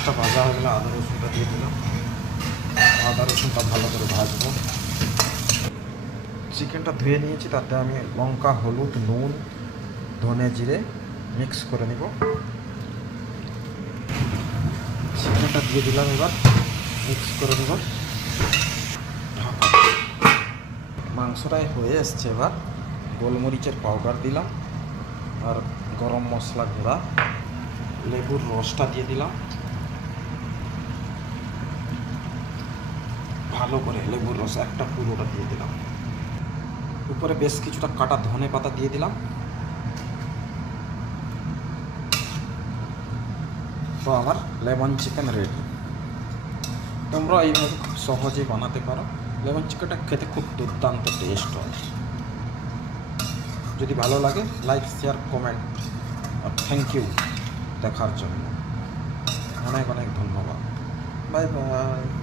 পেঁয়াজটা ভাজা হয়ে গেলে আদা রসুনটা দিয়ে দিলাম। আদা রসুনটা ভালো করে ভাজবো। চিকেনটা ধুয়ে নিয়েছি, তাতে আমি লঙ্কা, হলুদ, নুন, ধনে জিরে মিক্স করে নিব। চিকেনটা দিয়ে দিলাম, এবার মিক্স করে দেব। মাংসটাই হয়ে এসছে। এবার গোলমরিচের পাউডার দিলাম আর গরম মশলা গুঁড়া, লেবুর রসটা দিয়ে দিলাম। ভালো করে লেবুর রস একটা পুরোটা দিয়ে দিলাম। উপরে বেশ কিছুটা কাটা ধনে পাতা দিয়ে দিলাম। তো আমার লেমন চিকেন রেডি। তোমরা এইভাবে খুব সহজেই বানাতে পারো। লেমন চিকেনটা খেতে খুব দুর্দান্ত টেস্ট হয়। যদি ভালো লাগে লাইক, শেয়ার, কমেন্ট আর থ্যাংক ইউ দেখার জন্য। অনেক অনেক ধন্যবাদ। Bye by.